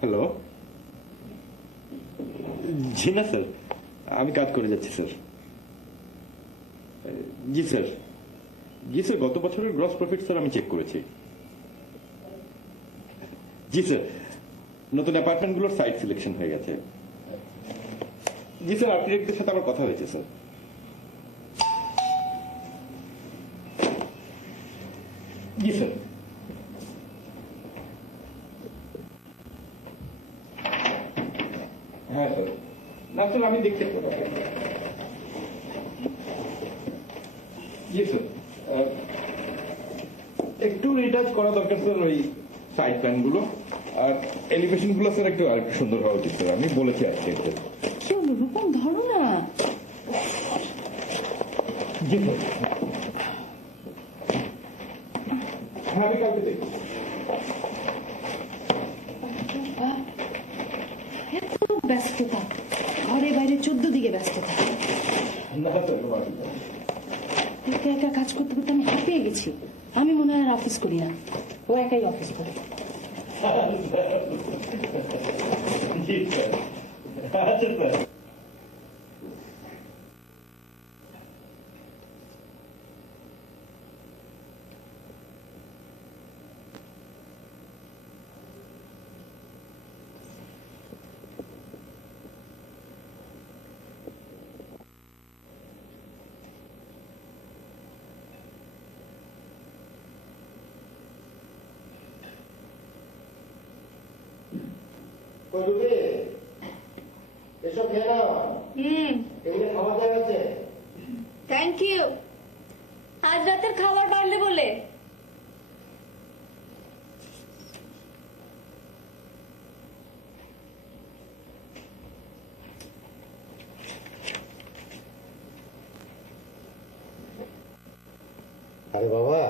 Hello, জি না sir, আমি কাজ করে যাচ্ছি স্যার। জি স্যার, জি স্যার, গত বছরের গ্রস প্রফিট স্যার আমি চেক করেছি। জি স্যার, নতুন অ্যাপার্টমেন্টগুলোর সাইট সিলেকশন হয়ে গেছে। জি স্যার, আর্কিটেক্টদের সাথে আমার কথা হয়েছে স্যার। জি স্যার। হ্যাঁ স্যার, না স্যার আমি দেখতে জি স্যার, একটু রিটাচ করা দরকার স্যার ওই সাইড প্ল্যানগুলো, আর এলিভেশন গুলো স্যার একটু আরেকটু সুন্দর হওয়া উচিত স্যার, আমি বলেছি আজকে। কি হলো রূপম, ধরো না। জি স্যার, হ্যাঁ আমি কালকে দেখি। এত ব্যস্ততা, ঘরে বাইরে 14 দিকে ব্যস্ততা। না স্যার, একা একা কাজ করতে করতে আমি হাঁপিয়ে গেছি। আমি মনে হয় আর অফিস করি না, ও একাই অফিস করে। জি স্যার, আচ্ছা স্যার। এসব খেয়ে নাও। এগুলো খাওয়া যায় আছে। Thank you. আজ রাতের খাবার বাড়লে বলে। আরে বাবা,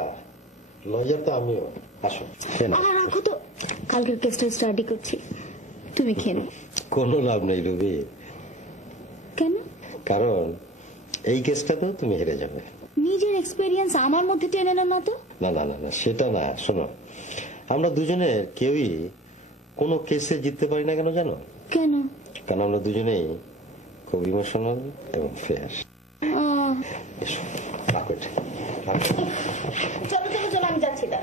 লজার তো আমিও। আসো খেয়ে নাও। রাখো তো, কালকের কেসটা স্টাডি করছি, তুমি খেয়ে নাও। কোনো লাভ নেই রবি, কেন? কারণ এই কেসটাতেও তুমি হেরে যাবে। নিজের এক্সপেরিয়েন্স আমার মধ্যে টেনে না না তো। না না না না, সেটা না। শোনো, আমরা দুজনের কেউই কোনো কেসে জিততে পারি না। কেন জানো? কেন? কারণ আমরা দুজনেই খুব ইমোশনাল এবং ফেয়ার। এসো, রাখো এটা, রাখো। চলো চলো চলো, আমি যাচ্ছি। তা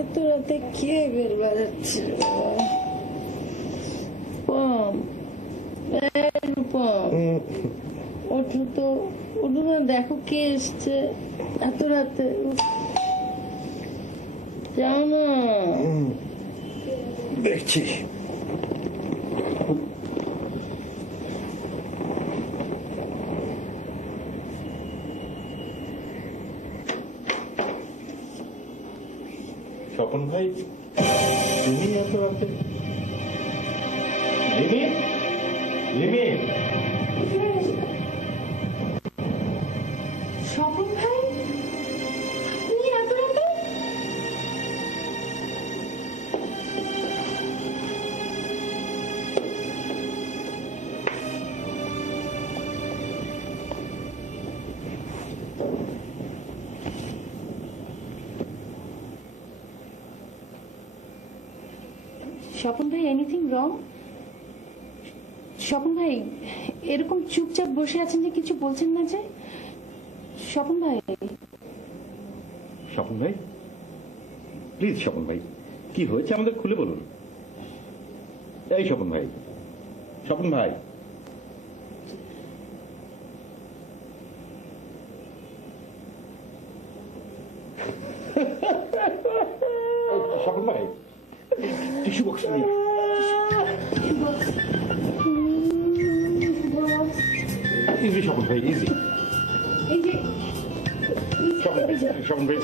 এত রাতে কে বের বাজাচ্ছে? রূপম, ওঠো তো, ওঠো না, দেখো কে এসছে এত রাতে। যাও না। দেখছি। স্বপন ভাই, তুমি এত রাতে? লিমি, লিমি। স্বপন ভাই, আপনি এত রাতে? স্বপন ভাই, এনিথিং রং? স্বপন ভাই, এরকম চুপচাপ বসে আছেন যে কিছু বলছেন না যে? স্বপন ভাই। স্বপন ভাই, প্লিজ স্বপন ভাই, কি হয়েছে আমাদের খুলে বলুন। এই স্বপন ভাই, স্বপন ভাই। স্বপন ভাই, টিস্যু বক্স নিয়ে। ইজি স্বপন ভাই, ইজি। স্বপন ভাই, স্বপন ভাই,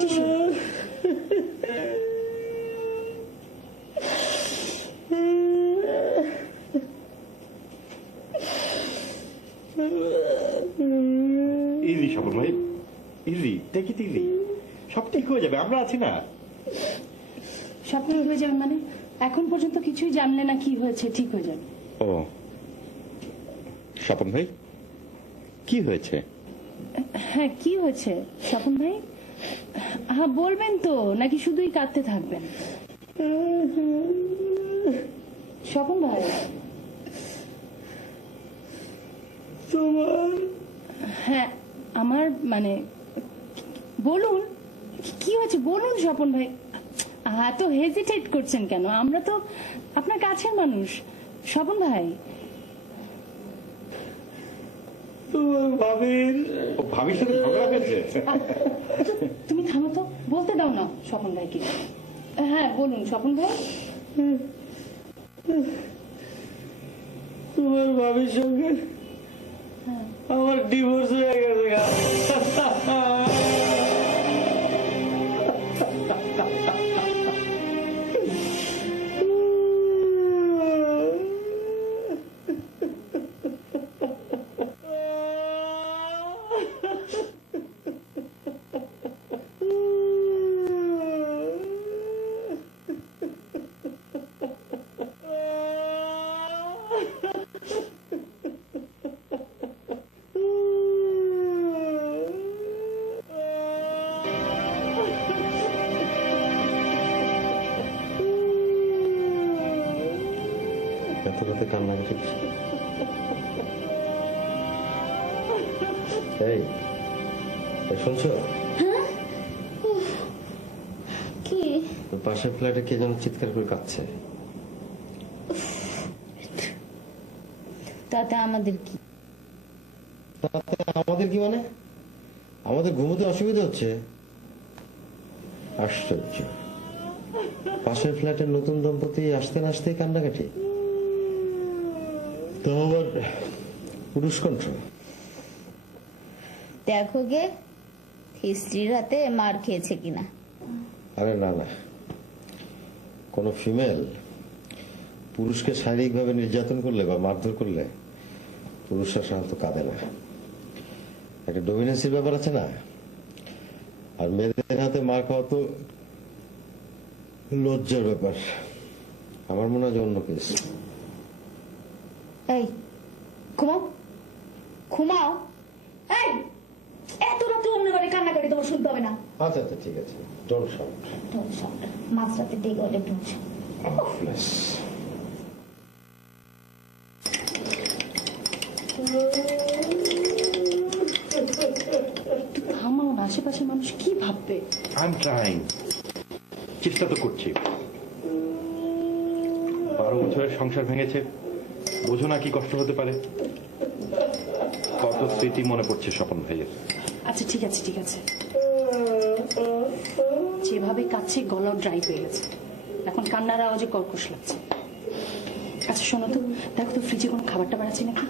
টিস্যু। স্বপন ভাই, ইজি, টেক ইট ইজি, সব ঠিক হয়ে যাবে, আমরা আছি না। সব ঠিক হয়ে যাবে মানে? এখন পর্যন্ত কিছুই জানলে না কি হয়েছে ঠিক হয়ে যাবে? ও স্বপন ভাই, কি হয়েছে? হ্যাঁ, কি হয়েছে স্বপন ভাই? হ্যাঁ বলবেন তো, নাকি শুধুই কাঁদতে থাকবেন? স্বপন ভাই, তোমার হ্যাঁ আমার মানে, বলুন কি হয়েছে বলুন স্বপন ভাই। এত হেজিটেট করছেন কেন? আমরা তো আপনার কাছের মানুষ স্বপন ভাই। তোমার ভাবির ভাবির সাথে ঝগড়া হয়েছে? তুমি থামো তো, বলতে দাও না স্বপন ভাইকে। হ্যাঁ বলুন স্বপন ভাই। তোমার ভাবির সঙ্গে আমার ডিভোর্স হয়ে গেছে। এত রাতে কান্না করছিস? এই শুনছো? কি? পাশের ফ্ল্যাটে কে যেন চিৎকার করে কাঁদছে। তাতে আমাদের কি? আমাদের কি মানে? আমাদের ঘুমোতে অসুবিধা হচ্ছে। আশ্চর্য, পাশের ফ্ল্যাটের নতুন দম্পতি আসতে না আসতেই কান্নাকাটি, তো আবার পুরুষ কণ্ঠ। দেখো গে স্ত্রীর হাতে মার খেয়েছে কিনা। আরে না না, কোন ফিমেল পুরুষকে শারীরিকভাবে নির্যাতন করলে বা মারধর করলে পুরুষরা সাধারণত কাঁদে না। একটা ডোমিনেন্সির ব্যাপার আছে না। আর মেয়েদের হাতে মার খাওয়া তো লজ্জার ব্যাপার। আমার মনে হয় যে অন্য কেস। এই ঘুমাও, ঘুমাও। এই এত রাতে অন্য বাড়ি কান্নাকাটি তোমার শুনতে হবে না। আচ্ছা আচ্ছা ঠিক আছে, ডোন্ট শাউট। মাঝরাতে ডেকে ওটা ঢুকছে। থামাও না, আশেপাশের মানুষ কি ভাববে? আই এম ট্রাইং, চেষ্টা তো করছি। 12 বছরের সংসার ভেঙেছে, বোঝো না কি কষ্ট হতে পারে। কত স্মৃতি মনে পড়ছে স্বপন ভাইয়ের। আচ্ছা ঠিক আছে ঠিক আছে, যেভাবে কাছে গলাও ড্রাই হয়ে গেছে, এখন কান্নার আওয়াজে কর্কশ লাগছে। আচ্ছা শোনো তো, দেখো তো ফ্রিজে কোনো খাবার টাবার আছে নাকি?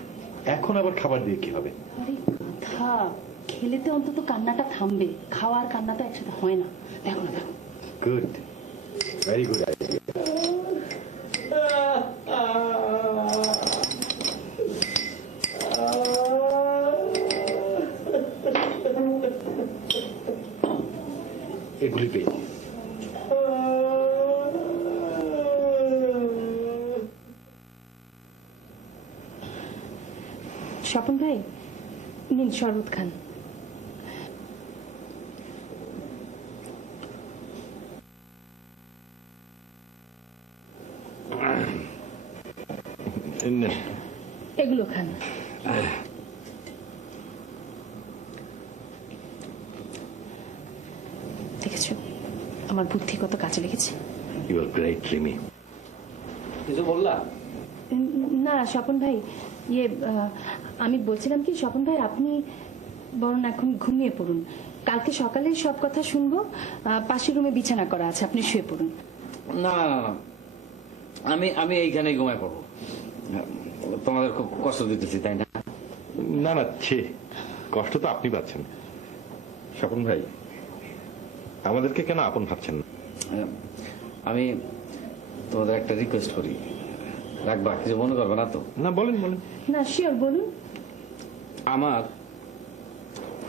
এখন আবার খাবার দিয়ে কি হবে? আরে কথা, খেলেতে অন্তত কান্নাটা থামবে, খাওয়ার কান্না তো একসাথে হয় না। দেখো না দেখো। Good, very good idea. এগুলি পেয়েছি। স্বপন ভাই নিন শরবত খান। এগুলো খান। দেখেছো আমার বুদ্ধি কত কাজে লেগেছে? You are great Rimi. কিছু বললা? না স্বপন ভাই, ইয়ে আমি বলছিলাম কি স্বপন ভাই, আপনি বরং এখন ঘুমিয়ে পড়ুন। কালকে সকালে সব কথা শুনবো। পাশের রুমে বিছানা করা আছে, আপনি শুয়ে পড়ুন। না আমি আমি এইখানে ঘুমায় পড়বো। তোমাদের খুব কষ্ট দিতেছি তাই না? না না, ছে, কষ্ট তো আপনি পাচ্ছেন। স্বপন ভাই, আমাদেরকে কেন আপন ভাবছেন না? আমি তোমাদের একটা রিকোয়েস্ট করি, রাখবা? কিছু মনে করবে না তো? না বলেন বলেন। না শিওর বলুন। আমার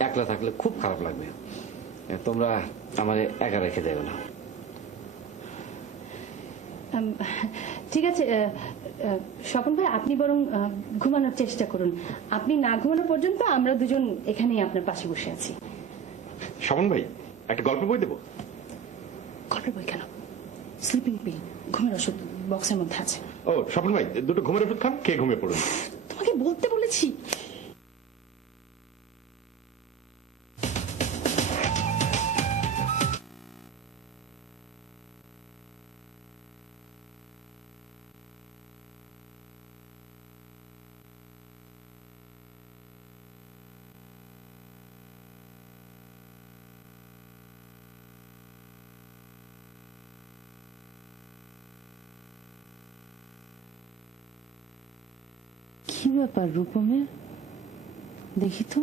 একলা থাকলে খুব খারাপ লাগবে। তোমরা আমার একা রেখে দেবে না। ঠিক আছে স্বপন ভাই, আপনি বরং ঘুমানোর চেষ্টা করুন। আপনি না ঘুমানো পর্যন্ত আমরা দুজন এখানেই আপনার পাশে বসে আছি। স্বপন ভাই, একটা গল্প বই দেবো? গল্পের বই কেন? স্লিপিং পিল, ঘুমের ওষুধ বক্সের মধ্যে আছে। ও স্বপন ভাই, দুটো ঘুমের ওষুধ খান, খেয়ে ঘুমিয়ে পড়ুন। তোমাকে বলতে বলেছি। কি ব্যাপার রূপমে? দেখি তো,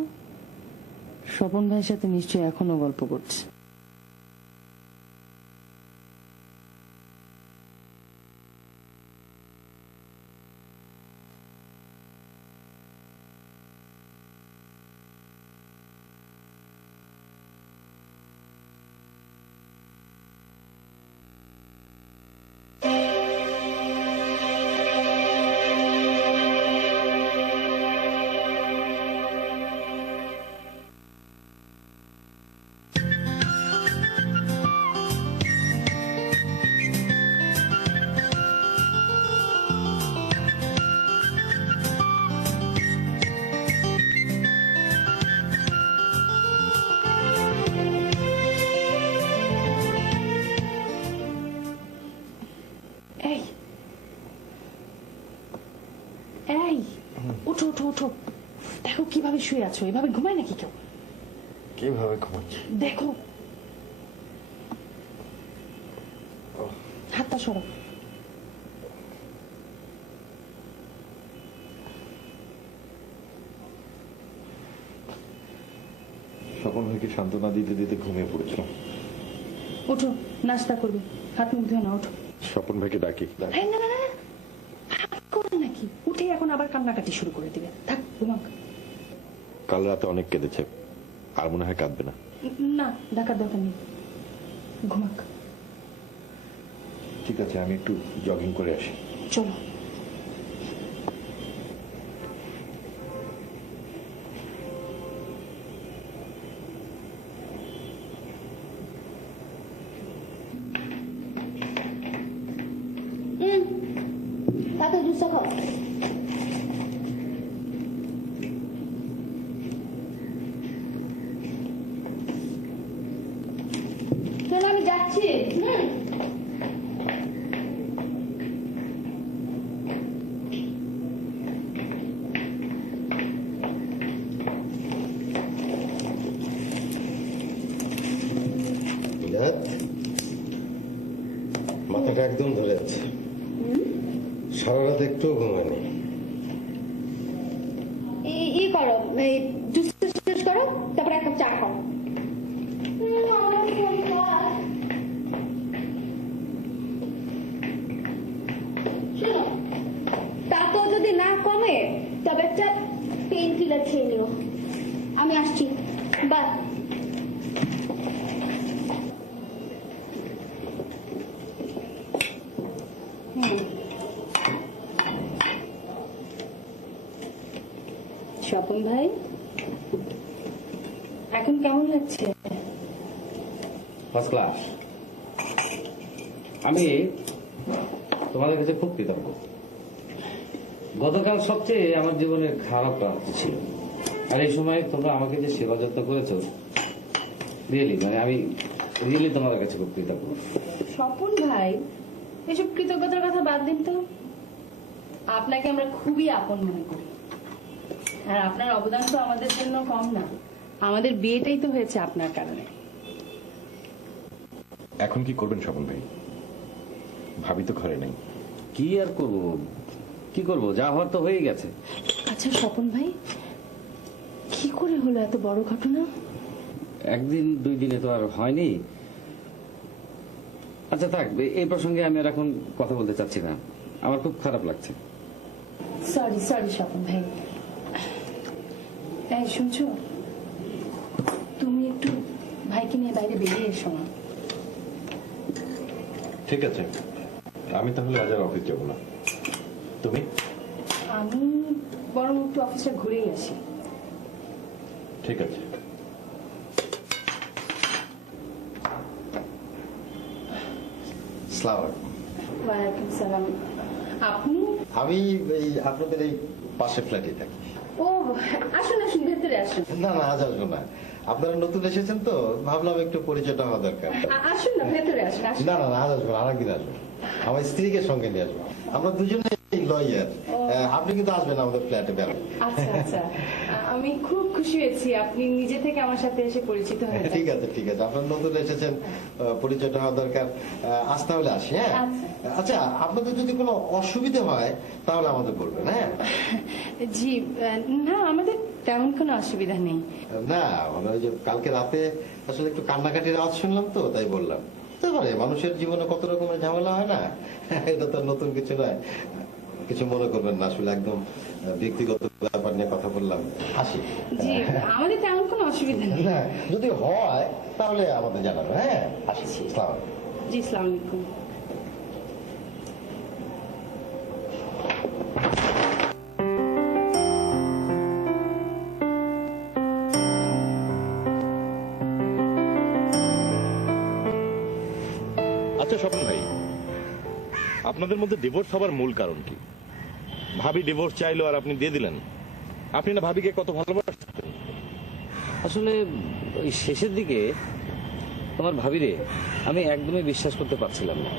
স্বপন ভাইয়ের সাথে নিশ্চয়ই এখনো গল্প করছে। এই এই, উঠো উঠো উঠো, দেখো কিভাবে শুয়ে আছো। এভাবে ঘুমায় নাকি কেউ? কিভাবে ঘুমাচ্ছি? দেখো, হাতটা সরো। স্বপন ভাইকে সান্ত্বনা দিতে দিতে ঘুমিয়ে পড়েছিলাম। ওঠো, নাস্তা করবে, হাত মুখ ধুয়ে না। ওঠো। স্বপন ভাইকে ডাকি। এই, না না না, হাত করো নাকি? উঠে এখন আবার কান্নাকাটি শুরু করে দিবে। থাক, ঘুমাক। কাল রাতে অনেক কেঁদেছে, আর মনে হয় কাঁদবে না। না, ডাকার দরকার নেই, ঘুমাক। ঠিক আছে, আমি একটু জগিং করে আসি। চলো। তাতে জুসটা খাও। কেন আমি যাচ্ছি। মাথাটা একদম ধরে আছে, সারা রাত একটু ঘুমায়নি। ই করো, এই জুস শেষ করো, তারপরে এক কাপ চা খাও। শোনো, তাতেও যদি না কমে তবে একটা পেইন কিলার খেয়ে নিও। আমি আসছি, বাই। স্বপন ভাই, এখন কেমন লাগছে? First class. আমি তোমাদের কাছে খুব কৃতজ্ঞ। গতকাল সবচেয়ে আমার জীবনের খারাপ রাত্রি ছিল, আর এই সময় তোমরা আমাকে যে সেবা যত্ন করেছো, রিয়েলি মানে আমি রিয়েলি তোমাদের কাছে খুব কৃতজ্ঞ। স্বপন ভাই, এসব কৃতজ্ঞতার কথা বাদ দিন তো। আপনাকে আমরা খুবই আপন মনে করি, আর আপনার অবদান তো আমাদের জন্য কম না। আমাদের বিয়েটাই তো হয়েছে আপনার কারণে। এখন কি করবেন স্বপন ভাই? ভাবি তো ঘরে নেই। কি আর করব, কি করব, যা হওয়ার তো হয়ে গেছে। আচ্ছা স্বপন ভাই, কি করে হলো এত বড় ঘটনা? একদিন দুই দিনে তো আর হয়নি। আচ্ছা থাক, এই প্রসঙ্গে আমি আর এখন কথা বলতে চাচ্ছি না, আমার খুব খারাপ লাগছে। সরি সরি স্বপন ভাই। এই শুনছো, ভাইকে নিয়ে বাইরে বেরিয়ে এসো না। ঠিক আছে, আমি তাহলে আজ আর অফিস যাবো না। তুমি? আমি বরং একটু অফিসে ঘুরেই আসি। ঠিক আছে। আসসালামু আলাইকুম। ওয়ালাইকুম সালাম। আপনি? আমি এই আপনাদের এই পাশে ফ্ল্যাটে থাকি। ও আসুন আসুন, ভেতরে আসুন। না না, আজ আসবো না, আপনারা নতুন এসেছেন তো ভাবলাম একটু পরিচয়টা হওয়া দরকার। আসুন না, ভেতরে আসুন। না না না, আজ আসবো না, আরেকদিন আসবো। আমার স্ত্রীকে সঙ্গে নিয়ে আসবো, আমরা দুজনে লয়ার। আপনি কিন্তু আসবেন আমাদের ফ্ল্যাটে বেড়াতে। আচ্ছা আচ্ছা, আমি খুব খুশি হয়েছি আপনি নিজে থেকে আমার সাথে এসে পরিচিত হয়েছেন। ঠিক আছে ঠিক আছে, আপনারা নতুন এসেছেন, পরিচয়টা হওয়া দরকার। আজ তাহলে আসি। হ্যাঁ আচ্ছা, আপনাদের যদি কোনো অসুবিধা হয় তাহলে আমাদের বলবেন। হ্যাঁ জি, না আমাদের তেমন কোনো অসুবিধা নেই। না মানে ওই যে কালকে রাতে আসলে একটু কান্নাকাটির আওয়াজ শুনলাম তো তাই বললাম। হতে পারে, মানুষের জীবনে কত রকমের ঝামেলা হয় না, এটা তো নতুন কিছু নয়। কিছু মনে করবেন না, আসলে একদম ব্যক্তিগত ব্যাপার নিয়ে কথা বললাম। আসি। জি, আমাদের তেমন কোনো অসুবিধা নেই। না যদি হয় তাহলে আমাদের জানাবেন। হ্যাঁ আসি। আসসালামু আলাইকুম। জি, আসসালামু আলাইকুম। আচ্ছা স্বপন ভাই, আপনাদের মধ্যে ডিভোর্স হবার মূল কারণ কি? ভাবি ডিভোর্স চাইলো আর আপনি দিয়ে দিলেন? আপনি না ভাবিকে কত ভালোবাসতেন? আসলে ওই শেষের দিকে তোমার ভাবিরে আমি একদমই বিশ্বাস করতে পারছিলাম না।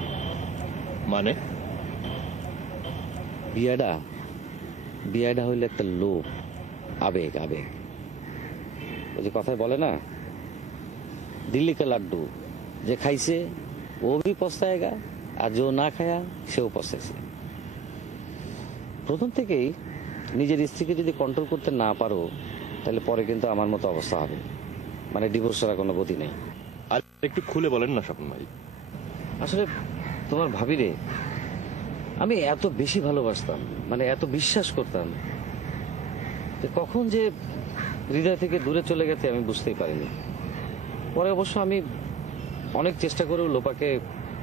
মানে? বিয়াটা হইলে একটা লোভ, আবেগ। ওই যে কথায় বলে না, দিল্লি কা লাড্ডু, যে খাইছে ও ভি পস্তায়েগা আর যে না খায়া সেও পস্তাইছে। প্রথম থেকেই নিজের স্ত্রীকে যদি কন্ট্রোল করতে না পারো তাহলে পরে কিন্তু আমার মতো অবস্থা হবে, মানে ডিভোর্স ছাড়া কোনো গতি নেই। আর একটু খুলে বলেন না স্বপন ভাই। আসলে তোমার ভাবিরে আমি এত বেশি ভালোবাসতাম, মানে এত বিশ্বাস করতাম, যে কখন যে হৃদয় থেকে দূরে চলে গেছে আমি বুঝতেই পারিনি। পরে অবশ্য আমি অনেক চেষ্টা করেও লোপাকে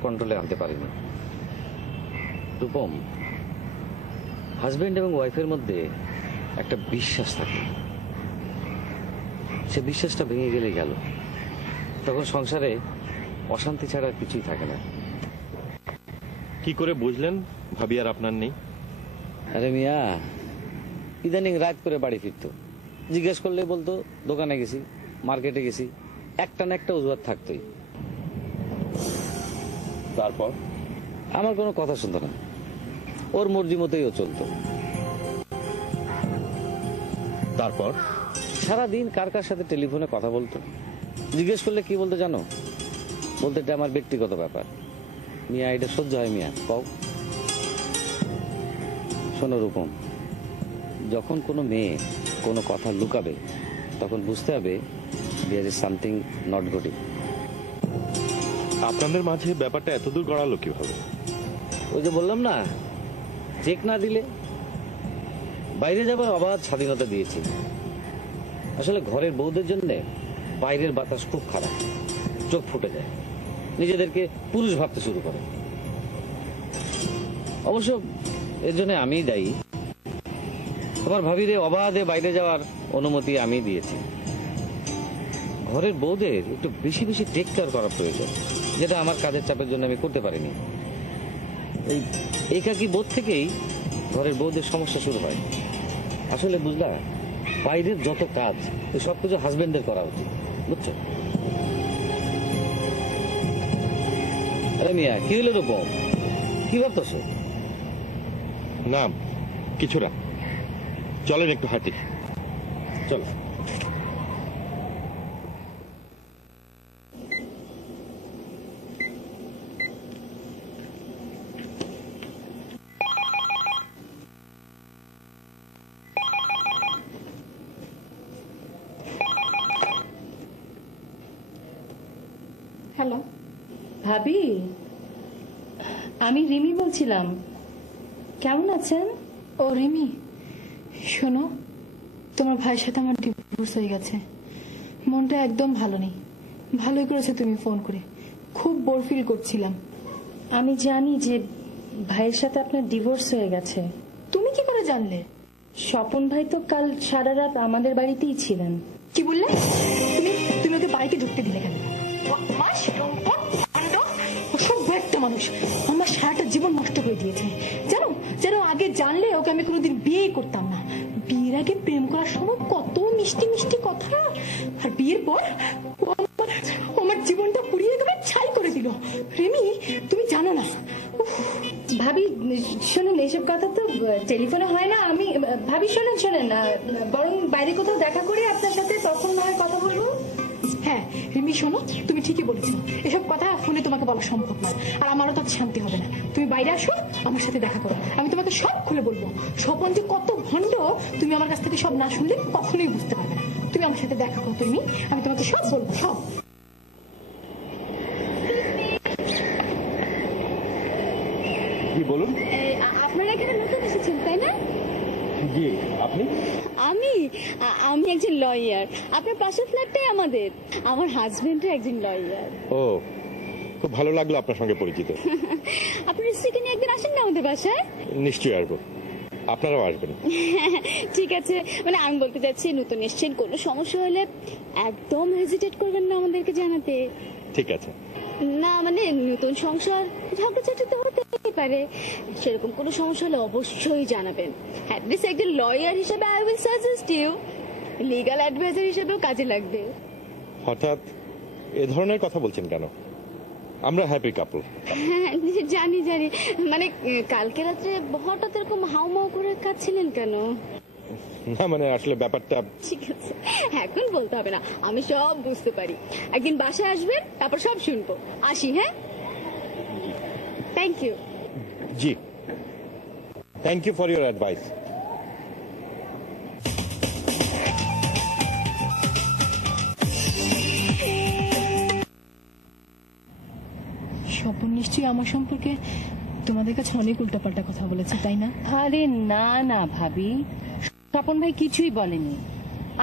কন্ট্রোলে আনতে পারিনি। রূপম, হাজবেন্ড এবং ওয়াইফের মধ্যে একটা বিশ্বাস থাকে, সে বিশ্বাসটা ভেঙে গেলে গেল, তখন সংসারে অশান্তি ছাড়া আর কিছুই থাকে না। কি করে বুঝলেন ভাবি আর আপনার নেই? আরে মিয়া, ইদানিং রাত করে বাড়ি ফিরতো, জিজ্ঞেস করলে বলতো দোকানে গেছি, মার্কেটে গেছি, একটা না একটা অজুহাত থাকতোই। তারপর? আমার কোনো কথা শুনতো না, ওর মর্জি মতোই ও চলতো। তারপর? সারাদিন কার কার সাথে টেলিফোনে কথা বলতো, জিজ্ঞেস করলে কি বলতো জানো? বলতে এটা আমার ব্যক্তিগত ব্যাপার। মিয়া, এটা সহ্য হয় মিয়া? কও। শোনো রূপম, যখন কোনো মেয়ে কোনো কথা লুকাবে তখন বুঝতে হবে there is something not good. আপনাদের মাঝে ব্যাপারটা এতদূর গড়ালো কিভাবে? ওই যে বললাম না, চেক না দিলে বাইরে যাবার অবাধ স্বাধীনতা দিয়েছি। আসলে ঘরের বউদের জন্য বাইরের বাতাস খুব খারাপ, চোখ ফুটে যায়, নিজেদেরকে পুরুষ ভাবতে শুরু করে। অবশ্য এর জন্য আমিই দায়ী। তোমার ভাবিরে অবাধে বাইরে যাওয়ার অনুমতি আমি দিয়েছি। ঘরের বউদের একটু বেশি বেশি টেক কেয়ার করা প্রয়োজন, যেটা আমার কাজের চাপের জন্য আমি করতে পারিনি। এই একাকী বোধ থেকেই ঘরের বউদের সমস্যা শুরু হয়। আসলে বুঝলা, বাইরের যত কাজ ওই সব কিছু হাজবেন্ডদের করা উচিত, বুঝছো? আরে মিয়া, কি হলো রূপম, কি ভাবতেছো? না কিছু না, চলেন একটু হাঁটি। চলো। হ্যালো, ভাবি, আমি রিমি বলছিলাম। কেমন আছেন? ও রিমি, শোনো, তোমার ভাইয়ের সাথে আমার ডিভোর্স হয়ে গেছে। মনটা একদম ভালো নেই, ভালোই করেছো তুমি ফোন করে, খুব বোর ফিল করছিলাম। আমি জানি যে ভাইয়ের সাথে আপনার ডিভোর্স হয়ে গেছে। তুমি কি করে জানলে? স্বপন ভাই তো কাল সারা রাত আমাদের বাড়িতেই ছিলেন। কি বললে? তুমি তুমি ওকে বাড়িতে ঢুকতে দিলে কেন? অসভ্য একটা মানুষ, আমার সারাটা জীবন নষ্ট করে দিয়েছে। জানো জানো, আগে জানলে ওকে আমি কোনোদিন বিয়ে করতাম না। বিয়ের আগে প্রেম করার সময় কত মিষ্টি মিষ্টি কথা, আর বিয়ের পর ও আমার জীবনটা পুড়িয়ে একেবারে ছাই করে দিল। রিমি, তুমি জানো না। ভাবি শোনেন, এইসব কথা তো টেলিফোনে হয় না। আমি ভাবি শোনেন শোনেন, বরং বাইরে কোথাও দেখা করে আপনার সাথে তখন না হয় কথা বলবো। হ্যাঁ রিমি, শোনো, তুমি ঠিকই বলেছো, এসব কথা ফোনে তোমাকে বলা সম্ভব না, আর আমারও তাতে শান্তি হবে না। তুমি বাইরে আসো, আমার সাথে দেখা করো, আমি তোমাকে সব খুলে বলবো। স্বপন যে কত ভণ্ড তুমি আমার কাছ থেকে সব না শুনলে কখনোই বুঝতে পারবে না। তুমি আমার সাথে দেখা করো তুমি, আমি তোমাকে সব বলবো, সব। জি বলুন। আপনারা এখানে নতুন এসেছেন তাই না? জি, আপনি? আমি একজন লয়ার। আপনার পাশের ফ্ল্যাটটাই আমাদের। আমার হাজবেন্ডও একজন লয়ার। ও, খুব ভালো লাগলো আপনার সঙ্গে পরিচিত। আপনার স্ত্রীকে নিয়ে একদিন আসেন না আমাদের বাসায়। নিশ্চয়ই আসবো, আপনারাও আসবেন। ঠিক আছে, মানে আমি বলতে চাচ্ছি, নতুন এসেছেন, কোনো সমস্যা হলে একদম হেজিটেট করবেন না আমাদেরকে জানাতে। ঠিক আছে। না মানে নতুন সংসার, ঝগড়াঝাটি তো হতেই পারে, সেরকম কোনো সমস্যা হলে অবশ্যই জানাবেন। অ্যাটলিস্ট একজন লয়ার হিসেবে I will suggest you, legal adviser হিসেবেও কাজে লাগবে। হঠাৎ এ ধরনের কথা বলছেন কেন? আমরা হ্যাপি কাপল। হ্যাঁ জানি জানি, মানে কালকে রাত্রে হঠাৎ এরকম হাউমাউ করে কাঁদছিলেন কেন? না মানে আসলে ব্যাপারটা। ঠিক আছে, এখন বলতে হবে না, আমি সব বুঝতে পারি। একদিন বাসায় আসবেন, তারপর সব শুনবো। আসি, হ্যাঁ? Thank you. জি, thank you for your advice. Swapan নিশ্চয়ই আমার সম্পর্কে তোমাদের কাছে অনেক উল্টাপাল্টা কথা বলেছে, তাই না? আরে না না ভাবি, স্বপন ভাই কিছুই বলেনি।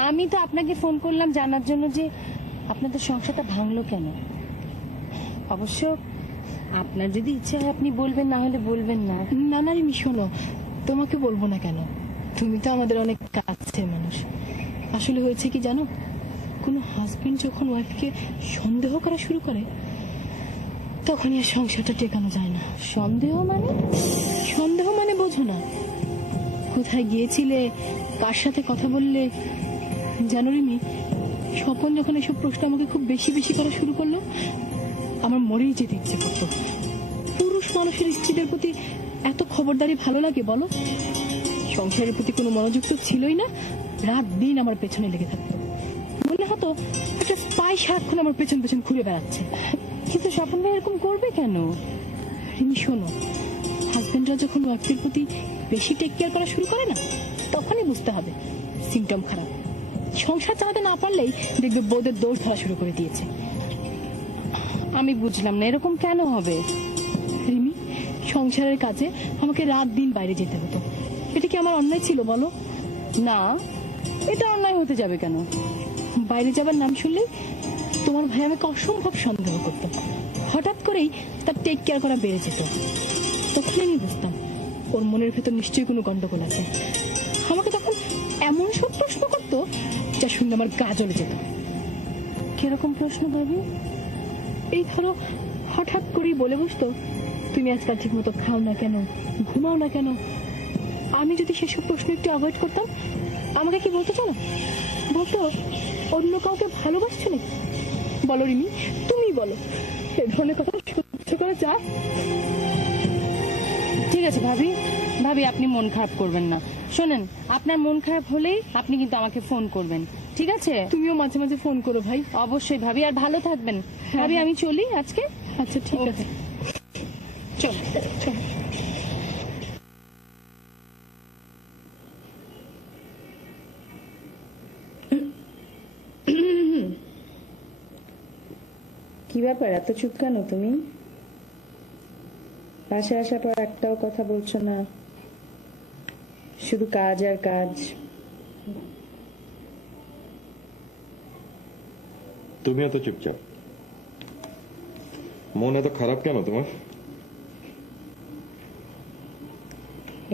আমি তো আপনাকে ফোন করলাম জানার জন্য যে আপনাদের সংসারটা ভাঙলো কেন। অবশ্য আপনার যদি ইচ্ছে হয় আপনি বলবেন, না হলে বলবেন না। না না রিমি, শোনো, তোমাকে বলবো না কেন, তুমি তো আমাদের অনেক কাছের মানুষ। আসলে হয়েছে কি জানো, কোনো হাজবেন্ড যখন ওয়াইফকে সন্দেহ করা শুরু করে তখনই আর সংসারটা টেকানো যায় না। সন্দেহ মানে? সন্দেহ মানে বোঝো না? কোথায় গিয়েছিলে, কার সাথে কথা বললে? জানো রিমি, স্বপন যখন এসব প্রশ্ন আমাকে খুব বেশি বেশি করা শুরু করলো, আমার মরেই যেতে ইচ্ছে করতো। পুরুষ মানুষের স্ত্রীদের প্রতি এত খবরদারি ভালো লাগে বলো? সংসারের প্রতি কোনো মনোযোগ তো ছিলই না, রাত দিন আমার পেছনে লেগে থাকতো। মনে হতো একটা স্পাই সারাক্ষণ আমার পেছন পেছন ঘুরে বেড়াচ্ছে। কিন্তু স্বপন ভাই এরকম করবে কেন? রিমি শোনো, হাজবেন্ডরা যখন ওয়াইফের প্রতি বেশি টেক কেয়ার করা শুরু করে না, তখনই বুঝতে হবে সিমটম খারাপ। সংসার চালাতে না পারলেই দেখবে বউদের দোষ ধরা শুরু করে দিয়েছে। আমি বুঝলাম না, এরকম কেন হবে? রিমি, সংসারের কাজে আমাকে রাত দিন বাইরে যেতে হতো। এটা কি আমার অন্যায় ছিল বলো? না, এটা অন্যায় হতে যাবে কেন? বাইরে যাবার নাম শুনলেই তোমার ভাই আমাকে অসম্ভব সন্দেহ করতো। হঠাৎ করেই তার টেক কেয়ার করা বেড়ে যেত। তখন আমি বুঝতাম ওর মনের ভেতর নিশ্চয়ই কোনো গন্ডগোল আছে। আমাকে তখন এমন সব প্রশ্ন করতো যা শুনলে আমার গা জ্বলে যেত। কিরকম প্রশ্ন ভাবি? এই ধরো, হঠাৎ করেই বলে বসতো, তুমি আজকাল ঠিক মতো খাও না কেন, ঘুমাও না কেন? আমি যদি সেসব প্রশ্ন একটু অ্যাভয়েড করতাম, আমাকে কি বলতে চাও? বলতো অন্য কাউকে ভালোবাসছো নাকি? বলো রিমি, তুমি বলো, এ ধরনের কথা সহ্য করা যায়? ঠিক আছে ভাবি, ভাবি আপনি মন খারাপ করবেন না। শোনেন, আপনার মন খারাপ হলেই আপনি কিন্তু আমাকে ফোন করবেন, ঠিক আছে? তুমিও মাঝে মাঝে ফোন করো ভাই। অবশ্যই ভাবি, আর ভালো থাকবেন। ভাবি আমি চলি আজকে। আচ্ছা ঠিক আছে, চল চল। কি ব্যাপার, এত চুপ কেন তুমি? পাশে আসার পর একটাও কথা বলছো না, শুধু কাজ আর কাজ। তুমিও তো চুপচাপ। মন এত খারাপ কেন তোমার?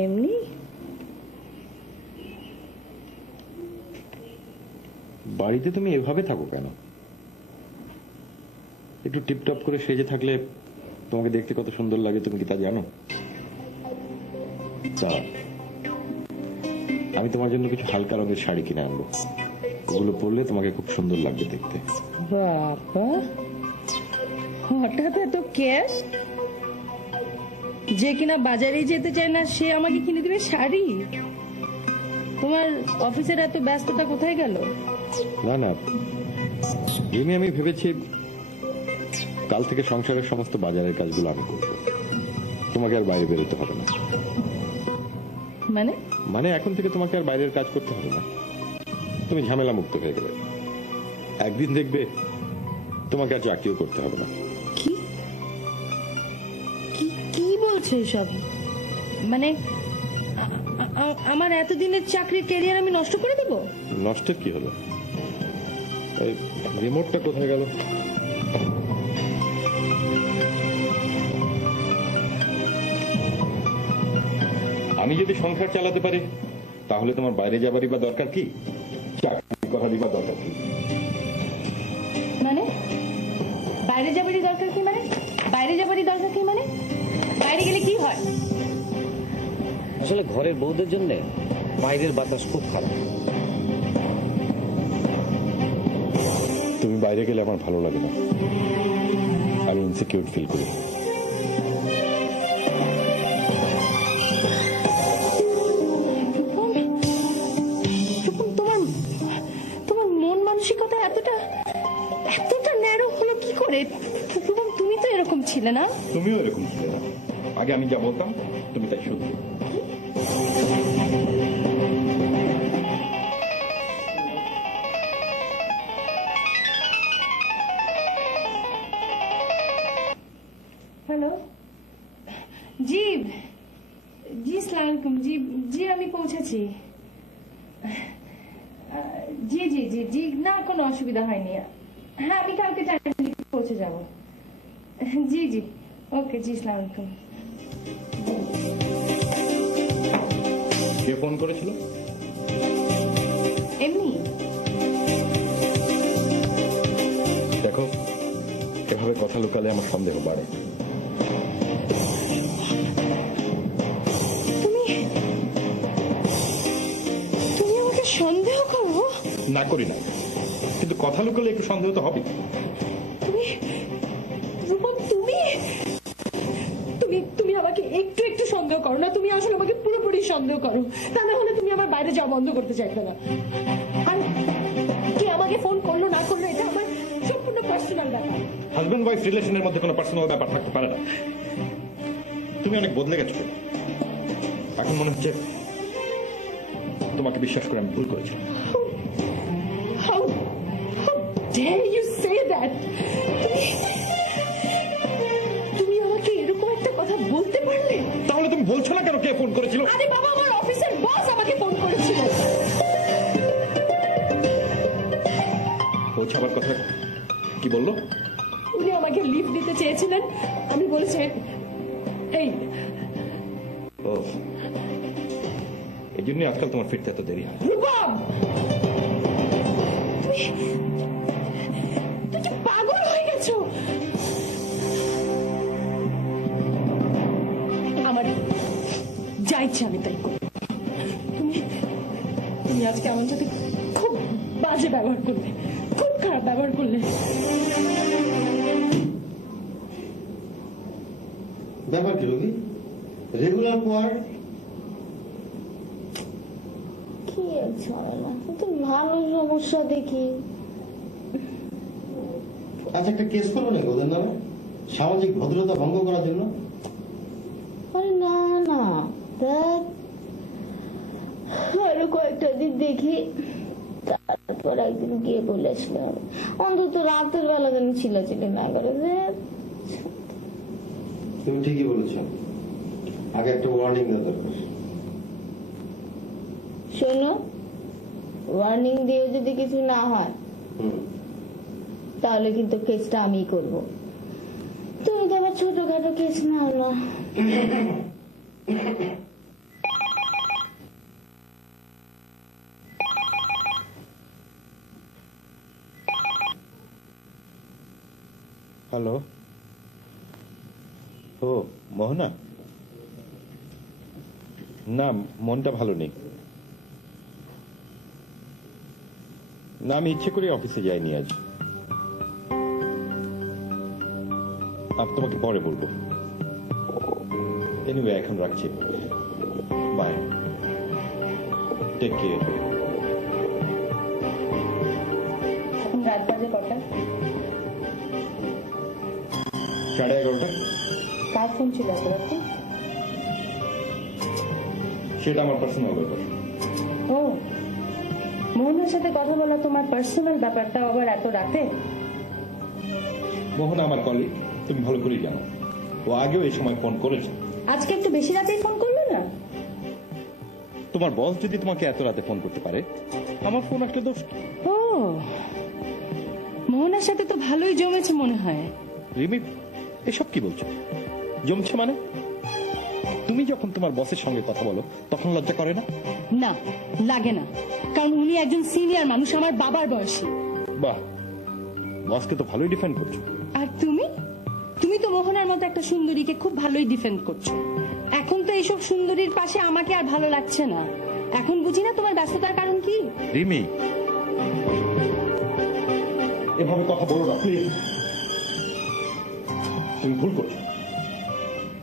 এমনি বাড়িতে তুমি এভাবে থাকো কেন? একটু টিপটপ করে সেজে থাকলে তোমাকে দেখতে কত সুন্দর লাগে, তুমি কি তা জানো? দাঁড়াও, আমি তোমার জন্য কিছু হালকা রঙের শাড়ি কিনে আনবো, ওগুলো পরলে তোমাকে খুব সুন্দর লাগবে দেখতে। বাবা, হঠাৎ এত ক্যাশ? যে কিনা বাজারে যেতে চায় না সে আমাকে কিনে দিবে শাড়ি? তোমার অফিসের এত ব্যস্ততা কোথায় গেল? না না রিমি, আমি ভেবেছি কাল থেকে সংসারের সমস্ত বাজারের কাজগুলো আমি করবো, তোমাকে আর বাইরে বেরোতে হবে না। মানে? মানে এখন থেকে তোমাকে আর বাইরের কাজ করতে হবে না, তুমি ঝামেলা মুক্ত হয়ে গেলে। একদিন দেখবে তোমাকে আর চাকরিও করতে হবে না। কি কি কি বলছো এসব? মানে আমার এতদিনের চাকরির ক্যারিয়ার আমি নষ্ট করে দেবো? নষ্টের কি হলো? এই রিমোটটা কোথায় গেল? আমি যদি সংসার চালাতে পারি তাহলে তোমার বাইরে যাবারই বা দরকার কি, চাকরি করারই বা দরকার কি? মানে বাইরে যাবারই দরকার কি? মানে বাইরে যাবারই দরকার কি? মানে বাইরে গেলে কি হয়? আসলে ঘরের বউদের জন্য বাইরের বাতাস খুব খারাপ। তুমি বাইরে গেলে আমার ভালো লাগে না, আমি ইনসিকিউর ফিল করি। তোমার মন মানসিকতা এতটা এতটা ন্যারো হলো কি করে? তুমি তো এরকম ছিলে না। তুমিও এরকম ছিলে না, আগে আমি যা বলতাম তুমি তাই শুনতে। हेलो जी जी अस्सलाम वालेकुम जी जी আমি পৌঁছেছি জি জি জি জি না কোনো অসুবিধা হয়নি হ্যাঁ আমি কালকে টাইমে পৌঁছে যাব জি জি ওকে জি আসসালামু আলাইকুম কে ফোন করেছিল? এমনি দেখো, এভাবে কথা লুকালে আমার সন্দেহ বাড়ে। তুমি তুমি আমাকে সন্দেহ করো? না করি না, কিন্তু কথা লুকালে একটু সন্দেহ তো হবে। তুমি রূপম তুমি তুমি তুমি আমাকে একটু একটু সন্দেহ করো না, তুমি আসলে আমাকে পুরোপুরি সন্দেহ করো। তা না হলে তুমি আমার বাইরে যাওয়া বন্ধ করতে চাইবে না। আর কে আমাকে ফোন করলো না করলো এটা আমার সম্পূর্ণ পার্সোনাল ব্যাপার। হাজবেন্ড ওয়াইফ রিলেশনের মধ্যে কোনো পার্সোনাল ব্যাপার থাকতে পারে না। তুমি অনেক বদলে গেছো, এখন মনে হচ্ছে তোমাকে বিশ্বাস করে আমি ভুল করেছি। How dare you say that? তুমি আমাকে এরকম একটা কথা বলতে পারলে? তাহলে তুমি বলছো না কেন কে ফোন করেছিল? আরে বাবা, আমার অফিসের বস আমাকে ফোন করেছিল। পৌঁছাবার কথা কি বললো? উনি আমাকে লিভ দিতে চেয়েছিলেন, আমি বলেছি এই ও, এই জন্যই আজকাল তোমার ফিরতে এত দেরি হয়। রূপম, তুমি কি পাগল হয়ে গেছো? আমার যা ইচ্ছে আমি তাই করি। তুমি তুমি আজকে আমার সাথে খুব বাজে ব্যবহার করলে, খুব খারাপ ব্যবহার করলে। ব্যাপার কি রবি? রেগুলার কোয়ার কি ঝামেলা, কিন্তু ভালো সমস্যা দেখি। আচ্ছা, একটা কেস করবো নাকি ওদের নামে, সামাজিক ভদ্রতা ভঙ্গ করার জন্য? আরে না না, দেখ আরো কয়েকটা দিন দেখি, তারপর একদিন গিয়ে বলেছিলাম অন্তত রাতের বেলা যেন ছিলাছিলি না করে। তুমি ঠিকই বলেছো, আগে একটা ওয়ার্নিং দেওয়া দরকার। শোনো, ওয়ার্নিং দিয়ে যদি কিছু না হয় তাহলে কিন্তু কেসটা আমি করব। তুমি তো আমার ছোটখাটো কেস না হলো। হ্যালো, ও মোহনা, না মনটা ভালো নেই। না আমি ইচ্ছে করে অফিসে যাইনি আজ। আমি তোমাকে পরে বলবো। এনিওয়ে এখন রাখছি, বাই, টেক কেয়ার। এখন রাত বাজে কটা? 11:30। কার ফোন ছিল এত রাতে? সেটা আমার পার্সোনাল ব্যাপার। ও, মোহনের সাথে কথা বলা তোমার পার্সোনাল ব্যাপারটা আবার এত রাতে? মোহন আমার কলিগ, তুমি ভালো করেই জানো। ও আগেও এই সময় ফোন করেছে। আজকে একটু বেশি রাতেই ফোন করলো না? তোমার বস যদি তোমাকে এত রাতে ফোন করতে পারে, আমার ফোন আসলে দোষ কি? ও, মোহনের সাথে তো ভালোই জমেছে মনে হয়। রিমি, এসব কি বলছো? জমছে মানে? তুমি যখন তোমার বসের সঙ্গে কথা বলো তখন লজ্জা করে না? না, লাগে না, কারণ উনি একজন সিনিয়র মানুষ, আমার বাবার বয়সী। বাহ, বসকে তো ভালোই ডিফেন্ড করছো। আর তুমি তুমি তো মোহনার মতো একটা সুন্দরীকে খুব ভালোই ডিফেন্ড করছো। এখন তো এইসব সুন্দরীর পাশে আমাকে আর ভালো লাগছে না। এখন বুঝি না তোমার ব্যস্ততার কারণ কি। রিমি, এভাবে কথা বলো না প্লিজ। তুমি ভুল করছো,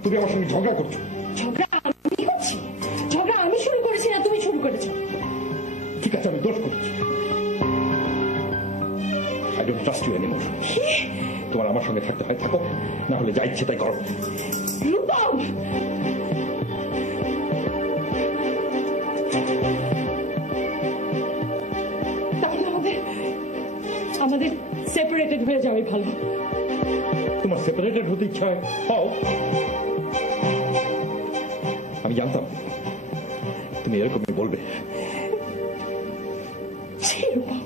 তুমি আমার সঙ্গে ঝগড়া করছো। ঝগড়া আমি করছি? ঝগড়া আমি শুরু করেছি না তুমি শুরু করেছো? ঠিক আছে, আমি দোষ করেছি। I don't trust you anymore. তোমার আমার সঙ্গে থাকতে হয় থাকো, না হলে যা ইচ্ছে তাই করো। রূপম, তাহলে আমাদের সেপারেটেড হয়ে যাওয়াই ভালো। তোমার সেপারেটেড হতে ইচ্ছা হয়, হও। আমি জানতাম তুমি এরকমই বলবে। ছি, রূপম।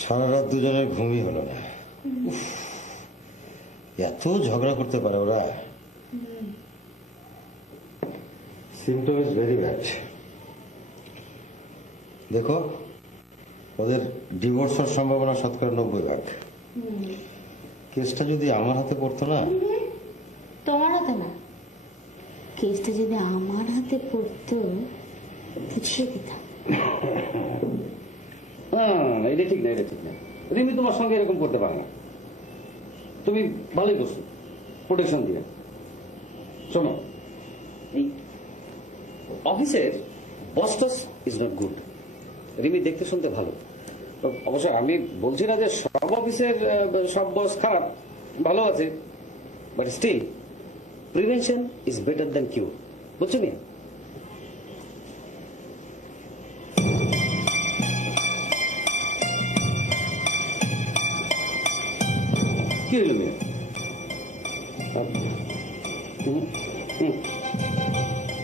সারা রাত দুজনের ঘুমই হলো না। উফ, এত ঝগড়া করতে পারে ওরা। Symptom is very bad. দেখো, ওদের ডিভোর্স হওয়ার সম্ভাবনা 90%। কেসটা যদি আমার হাতে পড়তো না। তোমার হাতে না, কেসটা যদি আমার হাতে পড়তো বুঝিয়ে দিতাম। এটা ঠিক না, এটা ঠিক না। রিমি তোমার সঙ্গে এরকম করতে পারে না। তুমি ভালোই করছো, প্রোটেকশন দিয়ে। শোনো, এই অফিসের বস টস ইজ নট গুড। রিমি দেখতে শুনতে ভালো। তো অবশ্য আমি বলছি না যে সব অফিসের সব বস খারাপ, ভালো আছে, but still prevention is better than cure. বুঝছো নি? কি হইল মেয়ে?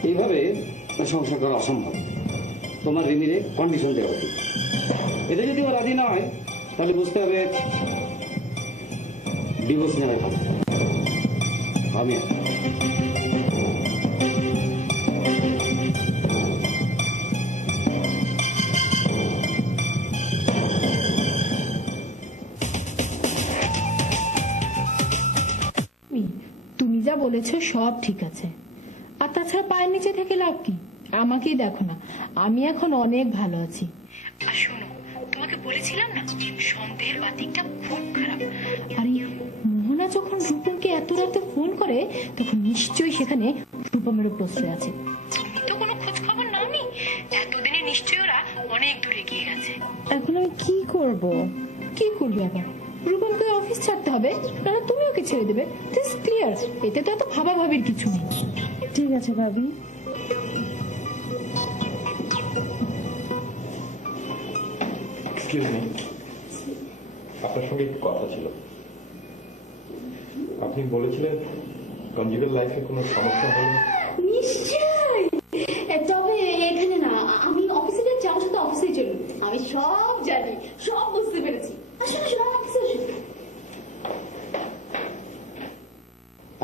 এইভাবে সংসার করা অসম্ভব। তোমার রিমিরে কন্ডিশন দেওয়া উচিত। এটা যদি ও রাজি না হয় তাহলে বুঝতে হবে ডিভোর্স নেওয়াই ভালো। আমি তুমি যা বলেছো সব ঠিক আছে, আর তাছাড়া পায়ের নিচে থেকে লাভ কি? আমাকেই দেখো না, আমি এখন অনেক ভালো আছি। আর শোনো, তোমাকে বলেছিলাম না সন্দেহের বাতিকটা খুব খারাপ। আর এই মোহনা যখন রূপমকে এত রাতে ফোন করে তখন নিশ্চয়ই সেখানে রূপমের প্রশ্রয় আছে। তুমি তো কোনো খোঁজ খবর নাওনি, এতদিনে নিশ্চয়ই ওরা অনেক দূরে গিয়ে গেছে। এখন আমি কি করব? কি করবে এখন? রূপমকে অফিস ছাড়তে হবে, নাহলে তুমি ওকে ছেড়ে দেবে। This clear. এতে তো এত ভাবাভাবির কিছু নেই। ঠিক আছে ভাবি। এক্সকিউজ মি, আপনার সঙ্গে একটু কথা ছিল। আপনি বলেছিলেন কনজুগাল লাইফে কোনো সমস্যা হলে নিশ্চয়। তবে এখানে না, আমি অফিসে যাচ্ছি, আমার সাথে অফিসে চলুন। আমি সব জানি, সব বুঝতে পেরেছি। আসলে সব অফিসে আসুন।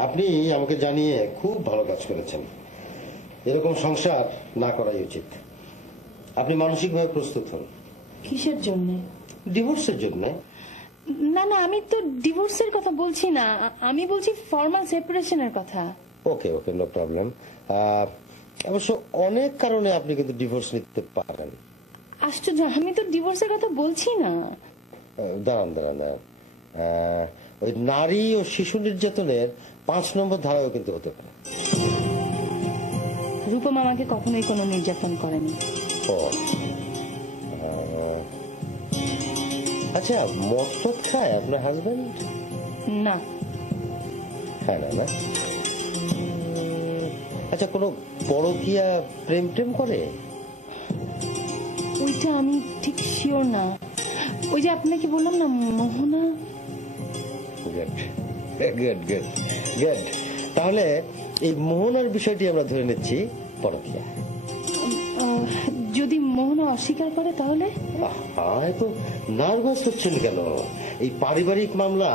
আপনি আমাকে জানিয়ে খুব ভালো কাজ করেছেন। এরকম সংসার না করাই উচিত। আপনি মানসিকভাবে প্রস্তুত হন কিসের জন্য? ডিভোর্সের জন্য। না না, আমি তো ডিভোর্সের কথা বলছি না, আমি বলছি ফর্মাল সেপারেশনের কথা। ওকে ওকে, নো প্রবলেম। অবশ্য অনেক কারণে আপনি কিন্তু ডিভোর্স নিতে পারেন। আশ্চর্য, আমি তো ডিভোর্সের কথা বলছি না। দাঁড়ান দাঁড়ান দাঁড়ান, ওই নারী ও শিশু নির্যাতনের 5 নম্বর ধারাও কিন্তু হতে পারে। রূপম আমাকে কখনোই কোনো নির্যাতন করেনি। ও আচ্ছা, মদ টদ খায় আপনার হাজবেন্ড? না। হ্যাঁ, না না। আচ্ছা, কোনো পরকীয়া প্রেম টেম করে? ওইটা আমি ঠিক শিওর না। ওই যে আপনাকে বললাম না, Mohona. Good good good good. তাহলে এই মোহনার বিষয়টি আমরা ধরে নিচ্ছি পরকীয়া। যদি মোহনা অস্বীকার করে তাহলে? এত নার্ভাস হচ্ছেন কেন? এই পারিবারিক মামলা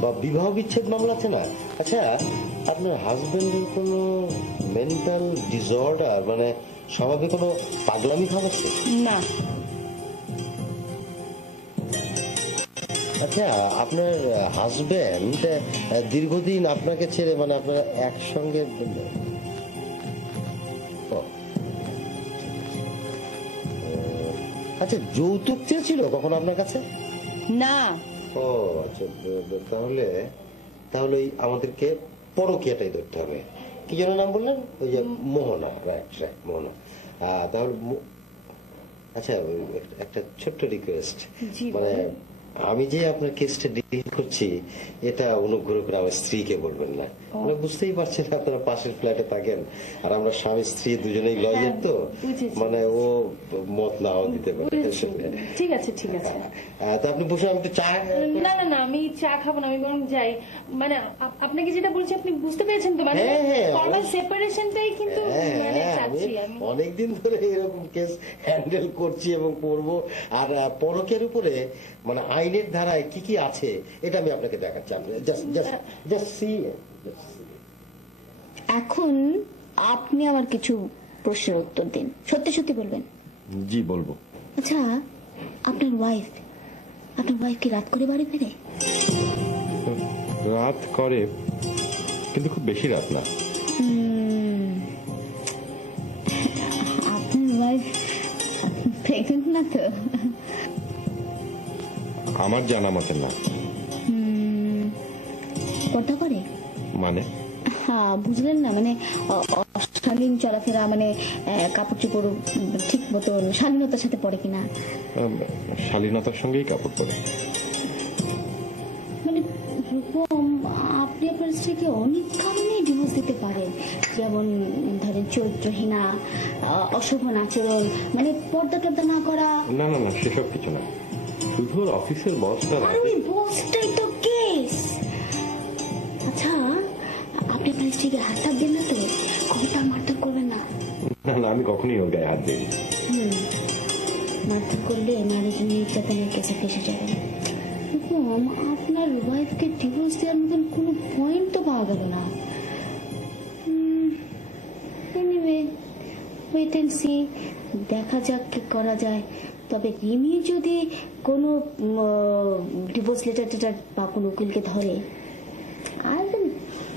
বা বিবাহ বিচ্ছেদ মামলা আছে না। আচ্ছা, আপনার হাজবেন্ডের কোনো মেন্টাল ডিসঅর্ডার, মানে স্বভাবে কোনো পাগলামি ভাব আছে? না। আচ্ছা, আপনার হাজবেন্ড দীর্ঘদিন আপনাকে ছেড়ে, মানে আপনারা একসঙ্গে আচ্ছা, যৌতুক চেয়েছিল কখন আপনার কাছে? না। ও আচ্ছা, তাহলে তাহলে আমাদেরকে পরকীয়াটাই ধরতে হবে। কি যেন নাম বললেন? ওই যে মোহনা। রাইট রাইট, মোহনা। তাহলে আচ্ছা, একটা ছোট্ট রিকোয়েস্ট, মানে আমি যে আপনার কেসটা ডিল করছি এটা অনুগ্রহ করে আমার স্ত্রীকে বলবেন না। মানে বুঝতেই পারছেন আপনারা পাশের ফ্ল্যাটে থাকেন, আর আমরা স্বামী স্ত্রী দুজনেই লয়ার, তো মানে ও মত নাও দিতে পারে। ঠিক আছে ঠিক আছে। তো আপনি বসে, আমি একটু চা। না না না, আমি চা খাবো না, আমি বরং যাই। মানে আপনাকে যেটা বলছি আপনি বুঝতে পেরেছেন তো? মানে ফর্মাল সেপারেশনটাই কিন্তু মানে চাচ্ছি আমি। অনেকদিন ধরে এরকম কেস হ্যান্ডেল করছি এবং করবো। আর পরকের উপরে মানে আইনের ধারায় কি কি আছে এটা আমি আপনাকে দেখাচ্ছি। আপনি জাস্ট সি। এখন আপনি আমার কিছু প্রশ্নের উত্তর দিন, সত্যি সত্যি বলবেন। জি বলবো। আচ্ছা, আপনার ওয়াইফ কি রাত করে বাড়ি ফেরে? রাত করে, কিন্তু খুব বেশি রাত না। আপনার ওয়াইফ প্রেগনেন্ট না তো? আমার জানা মতে না। পর্দা করে? মানে? হ্যাঁ, বুঝলেন না, মানে অশালীন চলাফেরা, মানে কাপড় চোপড় ঠিক মতো শালীনতার সাথে পড়ে কিনা? শালীনতার সঙ্গেই কাপড় পরে। মানে রূপম, আপনি আপনার স্ত্রীকে অনেক কারণে ডিভোর্স দিতে পারেন, যেমন ধরেন চরিত্রহীনা, অশোভন আচরণ, মানে পর্দা টর্দা না করা। না না না, সেসব কিছু না, শুধু অফিসের বসটা। আরে বসটাই তো কেস। আচ্ছা, আপনি আপনার স্ত্রীকে হাত থাকবেন না তো? কবিতা মারধর করবেন না? না না, আমি কখনই ওর গায়ে হাত দিই। মারধর করলে নারী নির্যাতনের কেসে ফেসে যাবেন। আপনার ওয়াইফকে ডিভোর্স দেওয়ার মতন কোনো পয়েন্ট তো পাওয়া গেল না। এনিওয়ে, ওয়েট এন্ড সি, দেখা যাক কি করা যায়। তবে রিমি যদি কোনো ডিভোর্স লেটার টেটার বা কোনো উকিলকে ধরে, I will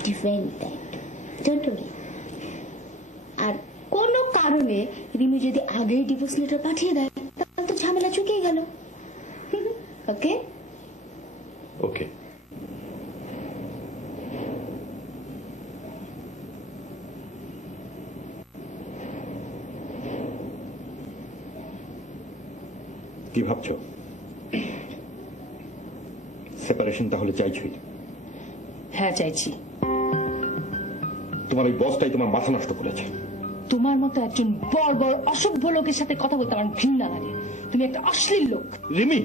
defend that, don't worry. আর কোনো কারণে রিমি যদি আগেই ডিভোর্স লেটার পাঠিয়ে দেয়, তাহলে তো ঝামেলা চুকেই গেল। ওকে ওকে। কি ভাবছো? সেপারেশন তাহলে চাইছই? হ্যাঁ চাইছি। তোমার ওই বসটাই তোমার মাথা নষ্ট করেছে। তোমার মতো একজন বড় বড় অসভ্য লোকের সাথে কথা বলতে আমার ঘৃণা লাগে। তুমি একটা অশ্লীল লোক। রিমি,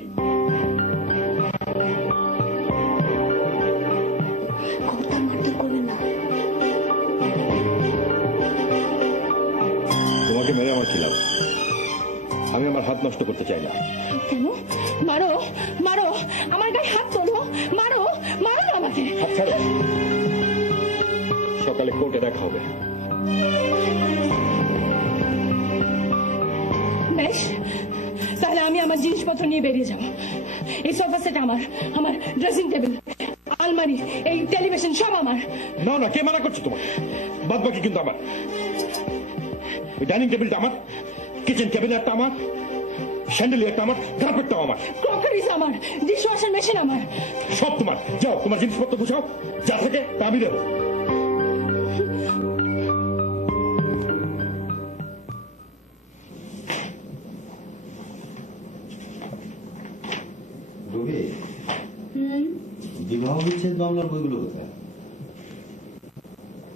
কত তোমাকে মেরে আমার কি লাভ? আমি আমার হাত নষ্ট করতে চাই না। কেন? মারো মারো, আমার গায়ে হাত তোলো, মারো মারো না আমাকে। হাত ছাড়ো। সকালে কোর্টে দেখা হবে। বেশ, তাহলে আমি আমার জিনিসপত্র নিয়ে বেরিয়ে যাব। এই সোফা সেট আমার, আমার ড্রেসিং টেবিল, আলমারি, এই টেলিভিশন সব আমার। না না, কে মানা করছে তোমাকে? বাদ বাকি কিন্তু আমার। ওই ডাইনিং টেবিলটা আমার, কিচেন ক্যাবিনেটটা আমার, স্যান্ডেলিয়ারটা আমার, কার্পেটটাও আমার, ক্রকারিজ আমার, ডিশ ওয়াশার মেশিন আমার। সব তোমার। যাও, তোমার জিনিসপত্র গুছাও, যা থাকে তা আমি দেবো। রবি, বিবাহ বিচ্ছেদ মামলার বইগুলো কোথায়?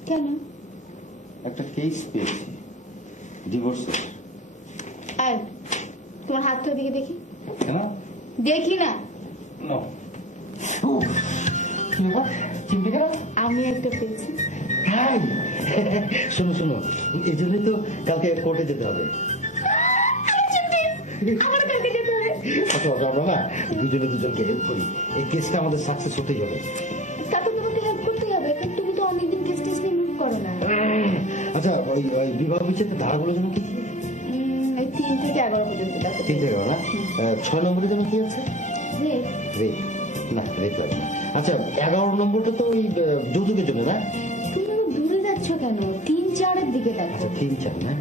কেন? একটা কেস পেয়েছি ডিভোর্সের। আর তোমার হাতটা দিকে দেখি। কেন? দেখি না। নো। চিনতে গেল? আমি একটা পেয়েছি। হ্যাঁ, শোনো শোনো, এই জন্যই তো কালকে কোর্টে যেতে হবে। আমার কাছে যেতে হবে। আচ্ছা, আমরা না দুজনে দুজনকে হেল্প করি, এই কেসটা আমাদের সাকসেস হতেই হবে। তাতে তোমাকে হেল্প করতে হবে, কিন্তু তুমি তো অনেকদিন কেস টেস নিয়ে মুভ করো না। আচ্ছা, ওই ওই বিবাহ বিচ্ছেদের ধারাগুলো যেন কি? এই 3 থেকে 11 পর্যন্ত দেখো। 3 থেকে 11 না? 6 নম্বরে যেন কি আছে? রেপ। রেপ। না, রেপ লাগে না। আচ্ছা, 11 নম্বরটা তো ওই যৌতুকের জন্য না? তুমি আমার দূরে যাচ্ছ কেন? 3-4 এর দিকে দেখো। আচ্ছা, 3-4 না?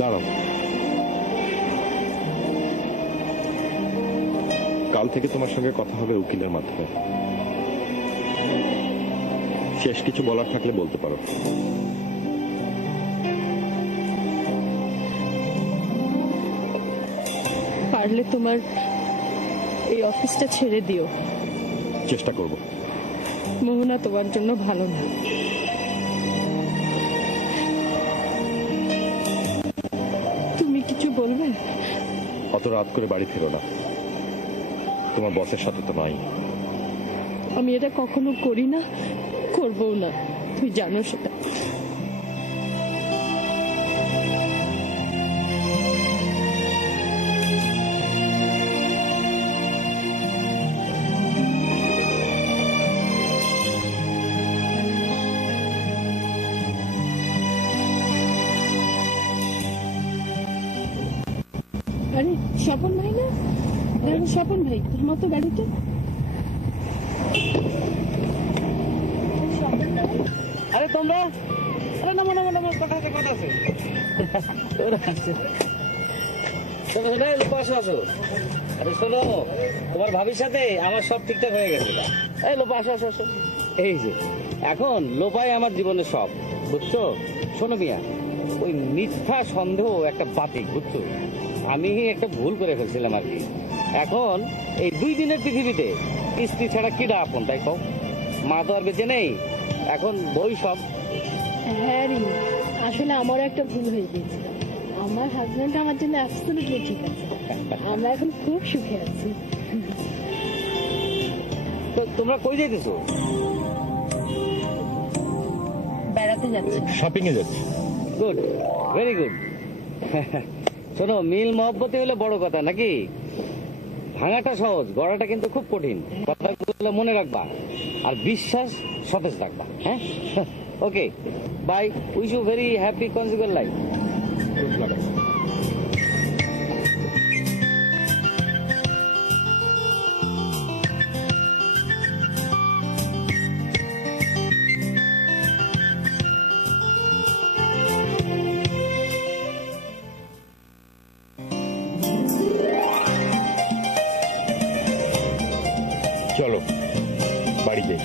দাঁড়াও, কাল থেকে তোমার সঙ্গে কথা হবে উকিলের মাধ্যমে। শেষ কিছু বলার থাকলে বলতে পারো। পারলে তোমার এই অফিসটা ছেড়ে দিও। চেষ্টা করব। মোহনা তোমার জন্য ভালো না। তুমি কিছু বলবে? অত রাত করে বাড়ি ফেরো না, তোমার বসের সাথে তো নাই। আমি এটা কখনো করি না, করবও না, তুই জানো সেটা। আরে স্বপন ভাই না? স্বপন ভাই, তোমার তো গাড়িতে। আরে তোমরা, আরে নামো নামো নামো, কথা আছে কথা আছে। ওরা আসছে। শোনো শোনো, লোপা আসো আসো। আরে শোনো, তোমার ভাবির সাথে আমার সব ঠিকঠাক হয়ে গেছে। এই লোপা আসো আসো আসো। এই যে এখন লোপাই আমার জীবনের সব, বুঝছো? শোনো মিয়া, ওই মিথ্যা সন্দেহ একটা বাতিক, বুঝছো? আমি একটা ভুল করে ফেলছিলাম আর কি। এখন এই 2 দিনের পৃথিবীতে স্ত্রী ছাড়া কিডা আপন, তাই কও? মা তো আর বেঁচে নেই, এখন বই সব। হ্যাঁ রে, আসলে আমারও একটা ভুল হয়ে গিয়েছিল। আমার হাজবেন্ড আমার জন্য অ্যাবসলিউটলি ঠিক আছে। আমরা এখন খুব সুখে আছি। তো তোমরা কই যাইতেছো? বেড়াতে যাচ্ছি। শপিং এ যাচ্ছি। Good, very good. শোনো, মিল মহব্বতে হলে বড় কথা নাকি? ভাঙাটা সহজ, গড়াটা কিন্তু খুব কঠিন। কথাগুলো মনে রাখবা আর বিশ্বাস সতেজ রাখবা। হ্যাঁ, okay, bye. Wish you very happy conjugal life. চলো বাড়ি যাই।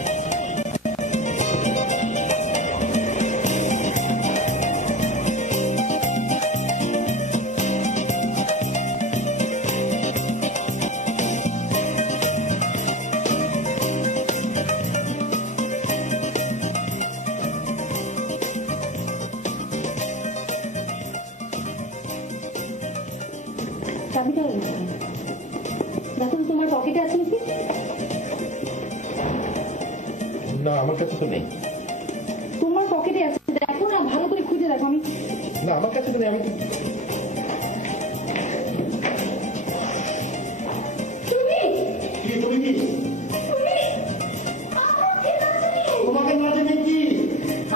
চাবিটা দেখো তো তোমার পকেটে আছে নাকি? না, আমার কাছে তো নেই। তোমার পকেটে আছে, দেখো না, ভালো করে খুঁজে দেখো। আমি না, আমার কাছে তো নেই। আমি তোমাকে না জানি কি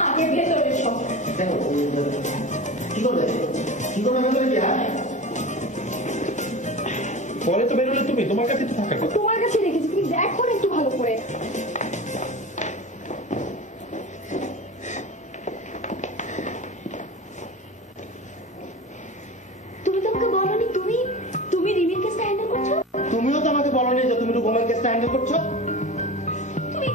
আগে ভেতরে এসো। দেখো কি করে ভেতরে কি? পরে তো বেরোলে তুমি, তোমার কাছে তো থাকে। তোমার কাছে রেখেছি, তুমি দেখো না একটু ভালো করে। তুমি তো আমাকে বলনি তুমি রিমির কেসটা হ্যান্ডেল করছো। তুমিও তো আমাকে বলো যে তুমি রুকমের কেসটা হ্যান্ডেল করছো। তুমি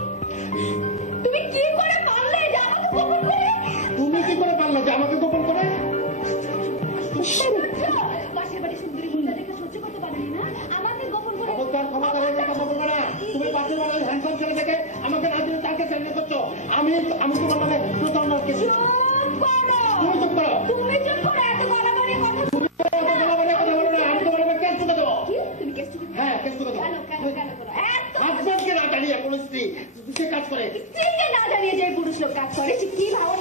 তুমি কি করে পারলে যে আমাকে গোপন করে? তুমি কি করে পারলে যে আমাকে গোপন করে? পাশের বাড়ির সুন্দরী মহিলা দেখে সহ্য করতে পারেনি না, আমাকে গোপন করে। খবরদার, ক্ষমতা রেখে কথা বলবে না। তুমি পাশের বাড়ির হ্যান্ডসাম ছেলে দেখে আমাকে না দিয়ে তাকে হ্যান্ডেল করছো। আমি তোমার মানে প্রতারণা কেস। চুপ করো। তুমি চুপ করো। তুমি চুপ করো, এত বাড়াবাড়ি কথা। তুমি এত বলাবলি কথা বলো না। আমি তোমার কেস তুলে দেবো। কি? তুমি কেস টুকে হ্যাঁ, কেস তুলে দেবো। কেন করো? এত হাজবেন্ডকে না জানিয়ে কোনো স্ত্রী সে কাজ করে। স্ত্রীকে না জানিয়ে যে পুরুষ লোক কাজ করে, সে কি ভাবো